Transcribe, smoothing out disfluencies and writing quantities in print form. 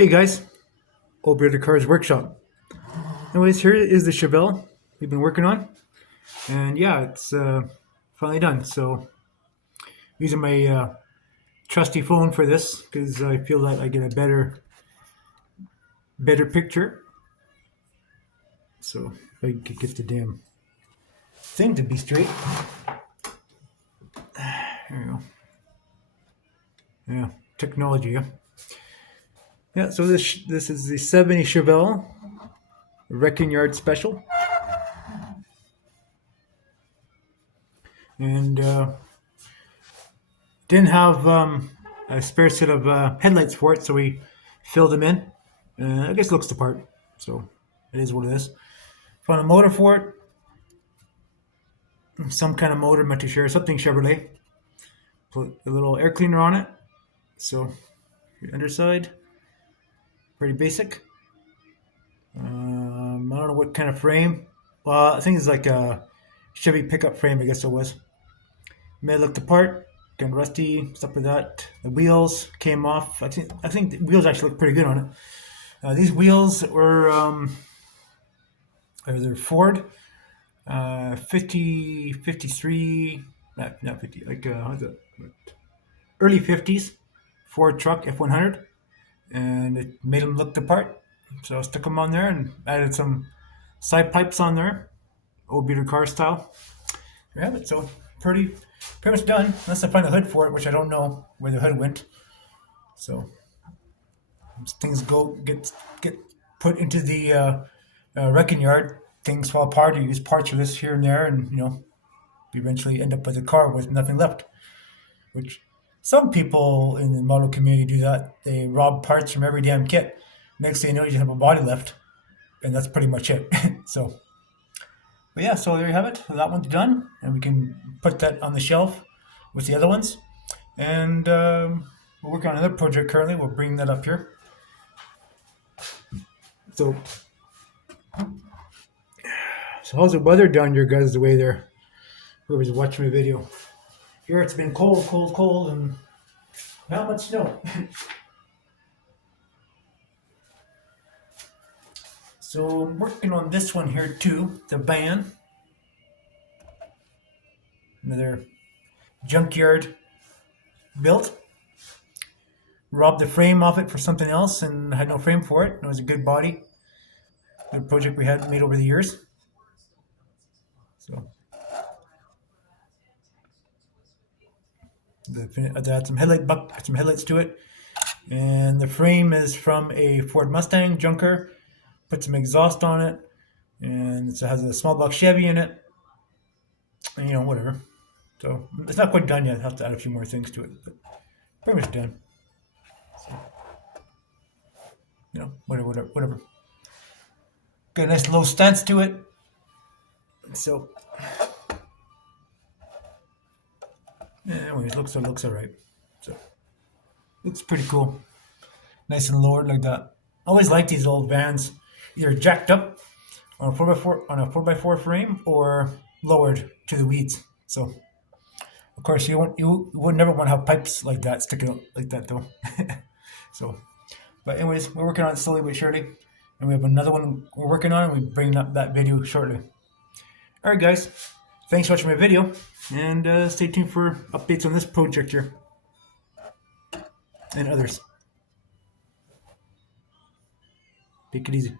Hey guys, oldbeatercar's workshop. Anyways, here is the Chevelle we've been working on, and yeah, it's finally done. So, using my trusty phone for this because I feel that I get a better picture. So, if I could get the damn thing to be straight. There we go. Yeah, technology. Yeah. So this is the '70 Chevelle Wrecking Yard Special. And didn't have a spare set of headlights for it, so we filled them in. I guess it looks the part, so it is what it is. Found a motor for it, some kind of motor, I'm not too sure, something Chevrolet. Put a little air cleaner on it, so the underside, pretty basic. I don't know what kind of frame. Well, I think it's like a Chevy pickup frame, I guess it was. Made it look the part, kind of rusty, stuff like that. The wheels came off. I think the wheels actually look pretty good on it. These wheels were they're Ford 53, not 50, like how's it? Early 50s Ford truck F100, and it made them look the part. So I stuck them on there and added some side pipes on there, old beater car style. There you have it. So pretty much done, unless I find the hood for it, which I don't know where the hood went. So as things get put into the wrecking yard, things fall apart. You use parts of this here and there, and you eventually end up with a car with nothing left. Which some people in the model community do that. They rob parts from every damn kit. Next thing you know, you just have a body left, and that's pretty much it. So. But yeah, so there you have it. That one's done, and we can put that on the shelf with the other ones. And we're working on another project currently. We'll bring that up here. So how's the weather down your guys' way there? Whoever's watching my video. Here it's been cold, and not much snow. So I'm working on this one here too, the van. Another Junkyard built. Robbed the frame off it for something else and had no frame for it. It was a good body. Good project we had made over the years. So I had some headlights to it. And the frame is from a Ford Mustang junker. Put some exhaust on it, and it has a small block Chevy in it, and whatever. So it's not quite done yet. I have to add a few more things to it, but pretty much done. So, whatever. Got a nice low stance to it. So, anyways, looks all right. So, looks pretty cool. Nice and lowered like that. I always like these old vans. Either jacked up on a 4x4 frame or lowered to the weeds. So, of course, you would never want to have pipes like that sticking out like that, though. So, but anyways, we're working on it slowly but surely, and we have another one we're working on, and we're bringing up that video shortly. All right, guys, thanks for watching my video, and stay tuned for updates on this project here and others. Take it easy.